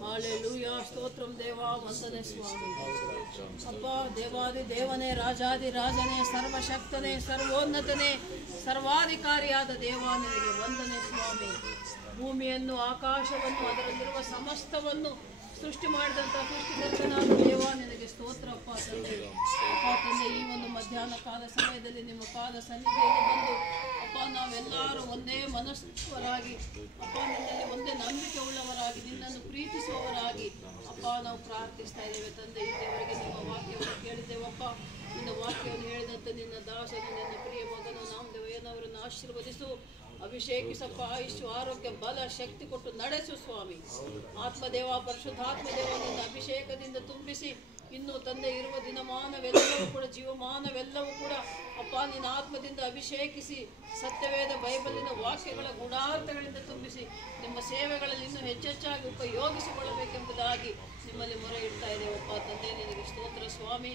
Hallelujah Stotram ದೇವಾ ವಂದನೆ ಸ್ವಾಮಿ. ಅಪ್ಪ ದೇವಾದಿ ದೇವನೇ, ರಾಜಾದಿ ರಾಜನೇ, ಸರ್ವಶಕ್ತನೇ, ಸರ್ವೋನ್ನತನೇ, ಸರ್ವಾಧಿಕಾರಿಯಾದ ದೇವ ನಿನಗೆ ವಂದನೆ ಸ್ವಾಮಿ. ಭೂಮಿಯನ್ನು, ಆಕಾಶವನ್ನು, ಅದರಲ್ಲಿರುವ ಸಮಸ್ತವನ್ನು ಸೃಷ್ಟಿ ಮಾಡಿದಂಥ ಸೃಷ್ಟಿಕರ್ತನಾದ ದೇವ ನಿನಗೆ ಸ್ತೋತ್ರಪ್ಪ ತಂದೆ. ಅಪ್ಪ ತಂದೆ, ಈ ಒಂದು ಮಧ್ಯಾಹ್ನ ಕಾಲ ಸಮಯದಲ್ಲಿ ನಿಮ್ಮ ಪಾದ ಸನ್ನಿಧಿಯಲ್ಲಿ ಬಂದು ಅಪ್ಪ ನಾವೆಲ್ಲರೂ ಒಂದೇ ಮನಸ್ಸುವರಾಗಿ ಅಪ್ಪ ನಿನ್ನಲ್ಲಿ ಒಂದೇ ನಂಬಿಕೆ ಉಳ್ಳವರಾಗಿ ನಿನ್ನನ್ನು ಪ್ರೀತಿಸುವವರಾಗಿ ಅಪ್ಪ ನಾವು ಪ್ರಾರ್ಥಿಸ್ತಾ ಇದ್ದೇವೆ ತಂದೆ. ಇಲ್ಲಿಯವರೆಗೆ ನಿಮ್ಮ ವಾಕ್ಯವನ್ನು ಕೇಳಿದ್ದೇವಪ್ಪ. ನಿನ್ನ ವಾಕ್ಯವನ್ನು ಹೇಳಿದಂತೆ ನಿನ್ನ ದಾಸನು, ನಿನ್ನ ಪ್ರಿಯ ಮಗನು ನಾಮದೇವಯ್ಯನವರನ್ನು ಆಶೀರ್ವದಿಸು, ಅಭಿಷೇಕಿಸಪ್ಪ. ಆಯುಷ್ಯ, ಆರೋಗ್ಯ, ಬಲ, ಶಕ್ತಿ ಕೊಟ್ಟು ನಡೆಸು ಸ್ವಾಮಿ. ಆತ್ಮದೇವ, ಪರಿಶುದ್ಧಾತ್ಮದೇವ ನಿನ್ನ ಅಭಿಷೇಕದಿಂದ ತುಂಬಿಸಿ ಇನ್ನು ತಂದೆ ಇರುವ ದಿನಮಾನವೆಲ್ಲವೂ ಕೂಡ, ಜೀವಮಾನವೆಲ್ಲವೂ ಕೂಡ ಅಪ್ಪ ನಿನ್ನ ಆತ್ಮದಿಂದ ಅಭಿಷೇಕಿಸಿ ಸತ್ಯವೇದ ಬೈಬಲಿನ ವಾಕ್ಯಗಳ ಗೂಢಾರ್ಥಗಳಿಂದ ತುಂಬಿಸಿ ನಿಮ್ಮ ಸೇವೆಗಳಲ್ಲಿ ಇನ್ನೂ ಹೆಚ್ಚೆಚ್ಚಾಗಿ ಉಪಯೋಗಿಸಿಕೊಳ್ಳಬೇಕೆಂಬುದಾಗಿ ನಿಮ್ಮಲ್ಲಿ ಮೊರೆ ಇಡ್ತಾ ಇದ್ದೇವಪ್ಪ ತಂದೆ. ನಿನಗೆ ಸ್ತೋತ್ರ ಸ್ವಾಮಿ.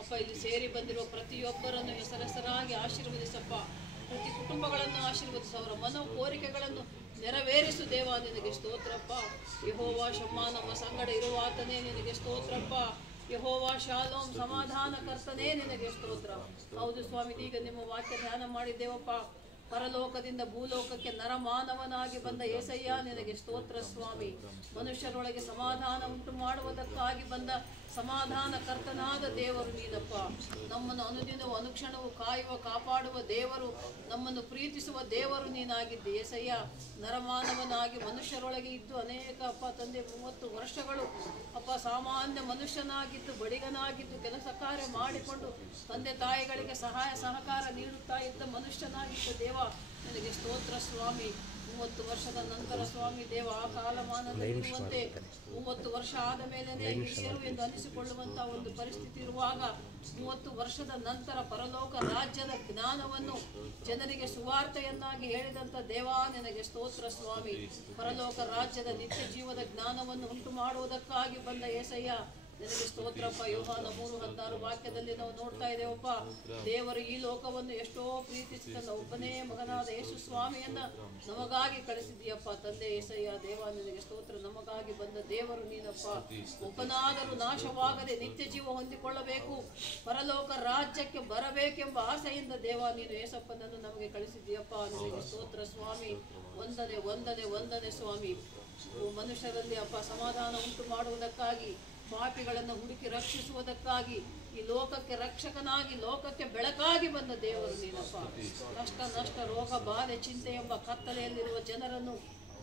ಅಪ್ಪ ಇಲ್ಲಿ ಸೇರಿ ಬಂದಿರುವ ಪ್ರತಿಯೊಬ್ಬರನ್ನು ಹೆಸರಾಗಿ ಆಶೀರ್ವದಿಸಪ್ಪ. ಪ್ರತಿ ಕುಟುಂಬಗಳನ್ನು ಆಶೀರ್ವದಿಸು, ಅವರ ಮನೋ ಕೋರಿಕೆಗಳನ್ನು ನೆರವೇರಿಸು ದೇವ ನಿನಗೆ ಸ್ತೋತ್ರಪ್ಪ. ಯೆಹೋವ ಶಮ್ಮ ನಮ್ಮ ಸಂಗಡ ಇರುವ ಆತನೇ ನಿನಗೆ ಸ್ತೋತ್ರಪ್ಪ. ಯೆಹೋವ ಶಾಲೋಮ್ ಸಮಾಧಾನ ಕರ್ತನೇ ನಿನಗೆ ಸ್ತೋತ್ರ. ಹೌದು ಸ್ವಾಮಿ, ಈಗ ನಿಮ್ಮ ವಾಕ್ಯ ಧ್ಯಾನ ಮಾಡಿದ್ದೇವಪ್ಪ. ಪರಲೋಕದಿಂದ ಭೂಲೋಕಕ್ಕೆ ನರಮಾನವನಾಗಿ ಬಂದ ಏಸಯ್ಯ ನಿನಗೆ ಸ್ತೋತ್ರ ಸ್ವಾಮಿ. ಮನುಷ್ಯರೊಳಗೆ ಸಮಾಧಾನ ಉಂಟು ಮಾಡುವುದಕ್ಕಾಗಿ ಬಂದ ಸಮಾಧಾನ ಕರ್ತನಾದ ದೇವರು ನೀನಪ್ಪ. ನಮ್ಮನ್ನು ಅನುದಿನವೂ ಅನುಕ್ಷಣವೂ ಕಾಯುವ ಕಾಪಾಡುವ ದೇವರು, ನಮ್ಮನ್ನು ಪ್ರೀತಿಸುವ ದೇವರು ನೀನಾಗಿದ್ದೆ ಏಸಯ್ಯ. ನರಮಾನವನಾಗಿ ಮನುಷ್ಯರೊಳಗೆ ಇದ್ದು ಅನೇಕ ಅಪ್ಪ ತಂದೆ 30 ವರ್ಷಗಳು ಅಪ್ಪ ಸಾಮಾನ್ಯ ಮನುಷ್ಯನಾಗಿದ್ದು, ಬಡಿಗನಾಗಿದ್ದು, ಕೆಲಸ ಕಾರ್ಯ ಮಾಡಿಕೊಂಡು ತಂದೆ ತಾಯಿಗಳಿಗೆ ಸಹಾಯ ಸಹಕಾರ ನೀಡುತ್ತಾ ಇದ್ದ ಮನುಷ್ಯನಾಗಿದ್ದ ದೇವ ನಿನಗೆ ಸ್ತೋತ್ರ ಸ್ವಾಮಿ. 30 ವರ್ಷದ ನಂತರ ಸ್ವಾಮಿ ದೇವ ಆ ಕಾಲಮಾನದಲ್ಲಿರುವಂತೆ 30 ವರ್ಷ ಆದ ಮೇಲೇನೆ ಹಿರಿಯರು ಎಂದು ಅನಿಸಿಕೊಳ್ಳುವಂತ ಒಂದು ಪರಿಸ್ಥಿತಿ ಇರುವಾಗ 30 ವರ್ಷದ ನಂತರ ಪರಲೋಕ ರಾಜ್ಯದ ಜ್ಞಾನವನ್ನು ಜನರಿಗೆ ಸುವಾರ್ತೆಯನ್ನಾಗಿ ಹೇಳಿದಂತ ದೇವ ನಿನಗೆ ಸ್ತೋತ್ರ ಸ್ವಾಮಿ. ಪರಲೋಕ ರಾಜ್ಯದ ನಿತ್ಯ ಜೀವದ ಜ್ಞಾನವನ್ನು ಉಂಟು ಮಾಡುವುದಕ್ಕಾಗಿ ಬಂದ ಏಸಯ್ಯ ನಿನಗೆ ಸ್ತೋತ್ರಪ್ಪ. ಯೋಹಾನ 3:16 ವಾಕ್ಯದಲ್ಲಿ ನಾವು ನೋಡ್ತಾ ಇದ್ದೇವಪ್ಪ. ದೇವರು ಈ ಲೋಕವನ್ನು ಎಷ್ಟೋ ಪ್ರೀತಿಸಿ ತನ್ನ ಒಬ್ಬನೇ ಮಗನಾದ ಯೇಸು ಸ್ವಾಮಿಯನ್ನ ನಮಗಾಗಿ ಕಳಿಸಿದೀಯಪ್ಪ ತಂದೆ ಏಸಯ್ಯ. ದೇವ ನಿನಗೆ ಸ್ತೋತ್ರ. ನಮಗಾಗಿ ಬಂದ ದೇವರು ನೀನಪ್ಪ. ಒಬ್ಬನಾದರೂ ನಾಶವಾಗದೆ ನಿತ್ಯ ಜೀವ ಹೊಂದಿಕೊಳ್ಳಬೇಕು, ಪರಲೋಕ ರಾಜ್ಯಕ್ಕೆ ಬರಬೇಕೆಂಬ ಆಸೆಯಿಂದ ದೇವ ನೀನು ಏಸಪ್ಪನನ್ನು ನಮಗೆ ಕಳಿಸಿದೀಯಪ್ಪ. ನಿನಗೆ ಸ್ತೋತ್ರ ಸ್ವಾಮಿ. ವಂದನೆ ವಂದನೆ ವಂದನೆ ಸ್ವಾಮಿ. ಮನುಷ್ಯರಲ್ಲಿ ಅಪ್ಪ ಸಮಾಧಾನ ಉಂಟು ಮಾಡುವುದಕ್ಕಾಗಿ, ಪಾಪಿಗಳನ್ನು ಹುಡುಕಿ ರಕ್ಷಿಸುವುದಕ್ಕಾಗಿ, ಈ ಲೋಕಕ್ಕೆ ರಕ್ಷಕನಾಗಿ, ಲೋಕಕ್ಕೆ ಬೆಳಕಾಗಿ ಬಂದ ದೇವರು ನೀನಪ್ಪ. ಕಷ್ಟ ನಷ್ಟ, ರೋಗ ಬಾಧೆ, ಚಿಂತೆ ಎಂಬ ಕತ್ತಲೆಯಲ್ಲಿರುವ ಜನರನ್ನು,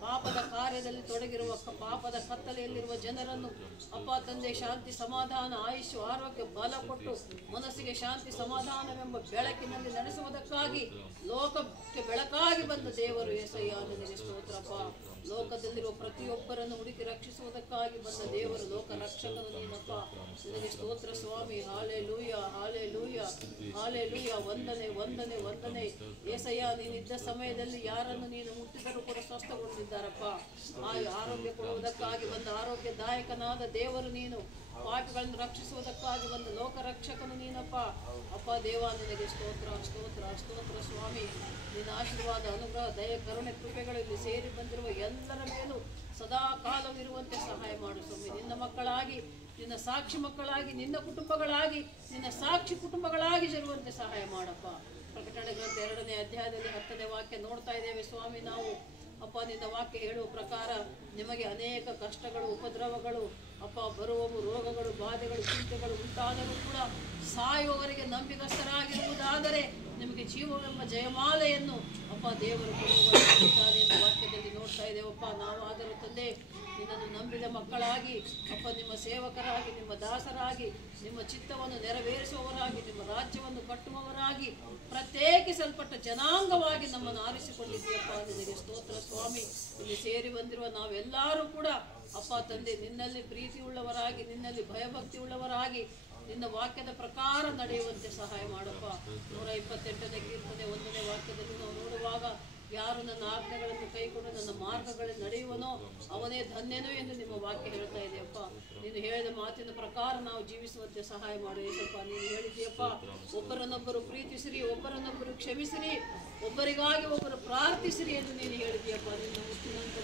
ಪಾಪದ ಕಾರ್ಯದಲ್ಲಿ ತೊಡಗಿರುವ ಪಾಪದ ಕತ್ತಲೆಯಲ್ಲಿರುವ ಜನರನ್ನು ಅಪ್ಪ ತಂದೆ ಶಾಂತಿ ಸಮಾಧಾನ ಆಯುಷ್ಯ ಆರೋಗ್ಯ ಬಲ ಕೊಟ್ಟು ಮನಸ್ಸಿಗೆ ಶಾಂತಿ ಸಮಾಧಾನವೆಂಬ ಬೆಳಕಿನಲ್ಲಿ ನಡೆಸುವುದಕ್ಕಾಗಿ ಲೋಕಕ್ಕೆ ಬೆಳಕಾಗಿ ಬಂದ ದೇವರು ಏಸಯ್ಯ ನಿನಗೆ ಸ್ತೋತ್ರಪ್ಪ. ಲೋಕದಲ್ಲಿರುವ ಪ್ರತಿಯೊಬ್ಬರನ್ನು ಹುಡುಕಿ ರಕ್ಷಿಸುವುದಕ್ಕಾಗಿ ಬಂದ ದೇವರು ಲೋಕ ರಕ್ಷಕನು ನೀನಪ್ಪ. ನಿನಗೆ ಸ್ತೋತ್ರ ಸ್ವಾಮಿ. Hallelujah hallelujah hallelujah. ವಂದನೆ ವಂದನೆ ವಂದನೆ ಏಸಯ್ಯ. ನೀನಿದ್ದ ಸಮಯದಲ್ಲಿ ಯಾರನ್ನು ನೀನು ಮುಟ್ಟಿದರೂ ಕೂಡ ಸ್ವಸ್ಥಗೊಂಡಿದ್ದಾರಪ್ಪ. ಆರೋಗ್ಯ ಕೊಡುವುದಕ್ಕಾಗಿ ಬಂದ ಆರೋಗ್ಯದಾಯಕನಾದ ದೇವರು ನೀನು. ಪಾಪಿಗಳನ್ನು ರಕ್ಷಿಸುವುದಕ್ಕಾಗಿ ಬಂದ ಲೋಕ ರಕ್ಷಕನು ನೀನಪ್ಪ. ಅಪ್ಪ ದೇವ ನಿನಗೆ ಸ್ತೋತ್ರ ಸ್ತೋತ್ರ ಸ್ತೋತ್ರ ಸ್ವಾಮಿ. ನಿನ್ನ ಆಶೀರ್ವಾದ ಅನುಗ್ರಹ ದಯ ಕರುಣೆ ಕೃಪೆಗಳು ಇಲ್ಲಿ ಸೇರಿ ಬಂದಿರುವ ಎಲ್ಲರ ಮೇಲೂ ಸದಾ ಕಾಲವಿರುವಂತೆ ಸಹಾಯ ಮಾಡು ಸ್ವಾಮಿ. ನಿನ್ನ ಮಕ್ಕಳಾಗಿ, ನಿನ್ನ ಸಾಕ್ಷಿ ಮಕ್ಕಳಾಗಿ, ನಿನ್ನ ಕುಟುಂಬಗಳಾಗಿ, ನಿನ್ನ ಸಾಕ್ಷಿ ಕುಟುಂಬಗಳಾಗಿ ಇರುವಂತೆ ಸಹಾಯ ಮಾಡಪ್ಪ. ಪ್ರಕಟಣೆ ಗ್ರಂಥ 2ನೇ ಅಧ್ಯಾಯದಲ್ಲಿ 10ನೇ ವಾಕ್ಯ ನೋಡ್ತಾ ಇದ್ದೇವೆ ಸ್ವಾಮಿ. ನಾವು ಅಪ್ಪ ನಿನ್ನ ವಾಕ್ಯ ಹೇಳುವ ಪ್ರಕಾರ ನಿಮಗೆ ಅನೇಕ ಕಷ್ಟಗಳು, ಉಪದ್ರವಗಳು ಅಪ್ಪ ಬರುವವು, ರೋಗಗಳು, ಬಾಧೆಗಳು, ಚಿಂತೆಗಳು ಉಂಟಾದರೂ ಕೂಡ ಸಾಯುವವರೆಗೆ ನಂಬಿಗಸ್ತರಾಗಿರುವುದಾದರೆ ನಿಮಗೆ ಜೀವವೆಂಬ ಜಯಮಾಲೆಯನ್ನು ಅಪ್ಪ ದೇವರು ಕೊಡುವುದಾನೆ ಎಂದು ವಾಕ್ಯದಲ್ಲಿ ನೋಡ್ತಾ ಇದ್ದೇವಪ್ಪ. ನಾವಾದರೂ ತಂದೆ ನಿನ್ನನ್ನು ನಂಬಿದ ಮಕ್ಕಳಾಗಿ ಅಪ್ಪ ನಿಮ್ಮ ಸೇವಕರಾಗಿ, ನಿಮ್ಮ ದಾಸರಾಗಿ, ನಿಮ್ಮ ಚಿತ್ತವನ್ನು ನೆರವೇರಿಸುವವರಾಗಿ, ನಿಮ್ಮ ರಾಜ್ಯವನ್ನು ಕಟ್ಟುವವರಾಗಿ, ಪ್ರತ್ಯೇಕಿಸಲ್ಪಟ್ಟ ಜನಾಂಗವಾಗಿ ನಮ್ಮನ್ನು ಆರಿಸಿಕೊಂಡಿದ್ದೀಯಪ್ಪ. ನಿನಗೆ ಸ್ತೋತ್ರ ಸ್ವಾಮಿ. ಇಲ್ಲಿ ಸೇರಿ ಬಂದಿರುವ ನಾವೆಲ್ಲರೂ ಕೂಡ ಅಪ್ಪ ತಂದೆ ನಿನ್ನಲ್ಲಿ ಪ್ರೀತಿ ಉಳ್ಳವರಾಗಿ, ನಿನ್ನಲ್ಲಿ ಭಯಭಕ್ತಿ ಉಳ್ಳವರಾಗಿ, ನಿನ್ನ ವಾಕ್ಯದ ಪ್ರಕಾರ ನಡೆಯುವಂತೆ ಸಹಾಯ ಮಾಡಪ್ಪ. 128ನೇ ಕೀರ್ತನೆ 1ನೇ ವಾಕ್ಯದಲ್ಲಿ ನಾವು ನೋಡುವಾಗ, ಯಾರು ನನ್ನ ಆಜ್ಞೆಗಳನ್ನು ಕೈಕೊಂಡು ನನ್ನ ಮಾರ್ಗಗಳಲ್ಲಿ ನಡೆಯುವನೋ ಅವನೇ ಧನ್ಯನು ಎಂದು ನಿಮ್ಮ ವಾಕ್ಯ ಹೇಳ್ತಾ ಇದೆಯಪ್ಪ. ನೀನು ಹೇಳಿದ ಮಾತಿನ ಪ್ರಕಾರ ನಾವು ಜೀವಿಸುವಂತೆ ಸಹಾಯ ಮಾಡು ಏಸಪ್ಪ. ನೀನು ಹೇಳಿದೆಯಪ್ಪ, ಒಬ್ಬರನ್ನೊಬ್ಬರು ಪ್ರೀತಿಸಿರಿ, ಒಬ್ಬರನ್ನೊಬ್ಬರು ಕ್ಷಮಿಸಿರಿ, ಒಬ್ಬರಿಗಾಗಿ ಒಬ್ಬರು ಪ್ರಾರ್ಥಿಸಿರಿ ಎಂದು ನೀನು ಹೇಳಿದೆಯಪ್ಪ. ನಿನ್ನ ಮುತ್ತಿನಂತ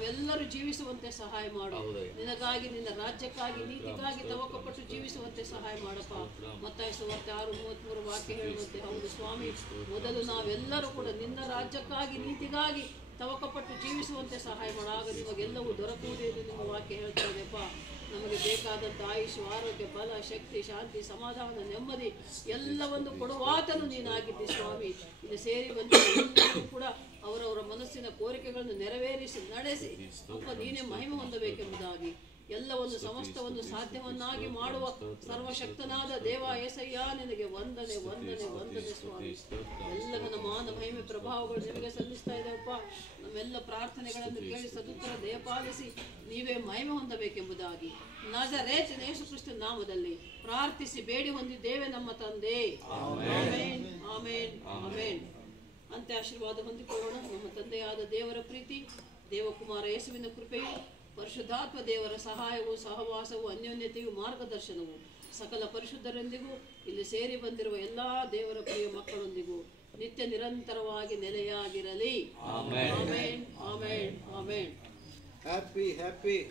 ನಾವೆಲ್ಲರೂ ಜೀವಿಸುವಂತೆ ಸಹಾಯ ಮಾಡು. ನಿನಗಾಗಿ, ನಿನ್ನ ರಾಜ್ಯಕ್ಕಾಗಿ, ನೀತಿಗಾಗಿ ತವಕಪಟ್ಟು ಜೀವಿಸುವಂತೆ ಸಹಾಯ ಮಾಡಪ್ಪ. ಮತ್ತಾಯ ಸುವಾರ್ತೆ 6:33 ವಾಕ್ಯ ಹೇಳುವಂತೆ, ಹೌದು ಸ್ವಾಮಿ, ಮೊದಲು ನಾವೆಲ್ಲರೂ ಕೂಡ ನಿನ್ನ ರಾಜ್ಯಕ್ಕಾಗಿ, ನೀತಿಗಾಗಿ ತವಕಪಟ್ಟು ಜೀವಿಸುವಂತೆ ಸಹಾಯ ಮಾಡಾಗ ನಿಮಗೆಲ್ಲವೂ ದೊರಕುವುದು ಎಂದು ನಿಮ್ಮ ವಾಕ್ಯ ಹೇಳ್ತದೆಪ್ಪ. ನಮಗೆ ಬೇಕಾದಂಥ ಆಯುಷು, ಆರೋಗ್ಯ, ಬಲ, ಶಕ್ತಿ, ಶಾಂತಿ, ಸಮಾಧಾನ, ನೆಮ್ಮದಿ ಎಲ್ಲವನ್ನು ಕೊಡುವಾತನು ನೀನಾಗಿದ್ದಿ ಸ್ವಾಮಿ. ಇಲ್ಲಿ ಸೇರಿ ಬಂದ ಎಲ್ಲರೂ ಕೂಡ ಅವರವರ ಮನಸ್ಸಿನ ಕೋರಿಕೆಗಳನ್ನು ನೆರವೇರಿಸಿ ನಡೆಸಿ ಅಪ್ಪ ನೀನೇ ಮಹಿಮೆ ಹೊಂದಬೇಕೆಂಬುದಾಗಿ ಎಲ್ಲವನ್ನು ಸಮಸ್ತವನ್ನು ಸಾಧ್ಯವನ್ನಾಗಿ ಮಾಡುವ ಸರ್ವಶಕ್ತನಾದ ದೇವ ಏಸಯ್ಯ, ನಿನಗೆ ವಂದನೆ ವಂದನೆ ವಂದನೆ ಸ್ವಾಮಿ. ಎಲ್ಲ ನನ್ನ ಮಾನ ಮಹಿಮೆ ಪ್ರಭಾವಗಳು ನಿನಗೆ ಸಲ್ಲಿಸ್ತಾ ಇದ್ದಾವಪ್ಪ. ನಮ್ಮೆಲ್ಲ ಪ್ರಾರ್ಥನೆಗಳನ್ನು ಕೇಳಿ ಸದುತ್ತರ ದಯಪಾಲಿಸಿ ನೀವೇ ಮಹಿಮೆ ಹೊಂದಬೇಕೆಂಬುದಾಗಿ ನಜರೇತಿನ ಯೇಸು ಕ್ರಿಸ್ತನ ನಾಮದಲ್ಲಿ ಪ್ರಾರ್ಥಿಸಿ ಬೇಡಿ ಹೊಂದಿದ್ದೇವೆ ನಮ್ಮ ತಂದೆ. ಆಮೆನ್ ಆಮೆನ್ ಆಮೆನ್. ಅಂತೆ ಆಶೀರ್ವಾದ ಹೊಂದಿಕೊಳ್ಳೋಣ. ನಮ್ಮ ತಂದೆಯಾದ ದೇವರ ಪ್ರೀತಿ, ದೇವಕುಮಾರ ಯೇಸುವಿನ ಕೃಪೆಯು, ಪರಿಶುದ್ಧಾತ್ಮ ದೇವರ ಸಹಾಯವು, ಸಹವಾಸವು, ಅನ್ಯೋನ್ಯತೆಯು, ಮಾರ್ಗದರ್ಶನವು ಸಕಲ ಪರಿಶುದ್ಧರೊಂದಿಗೂ ಇಲ್ಲಿ ಸೇರಿ ಬಂದಿರುವ ಎಲ್ಲಾ ದೇವರ ಪ್ರಿಯ ಮಕ್ಕಳೊಂದಿಗೂ ನಿತ್ಯ ನಿರಂತರವಾಗಿ ನೆಲೆಯಾಗಿರಲಿ. ಆಮೆನ್ ಆಮೆನ್ ಆಮೆನ್. ಹ್ಯಾಪಿ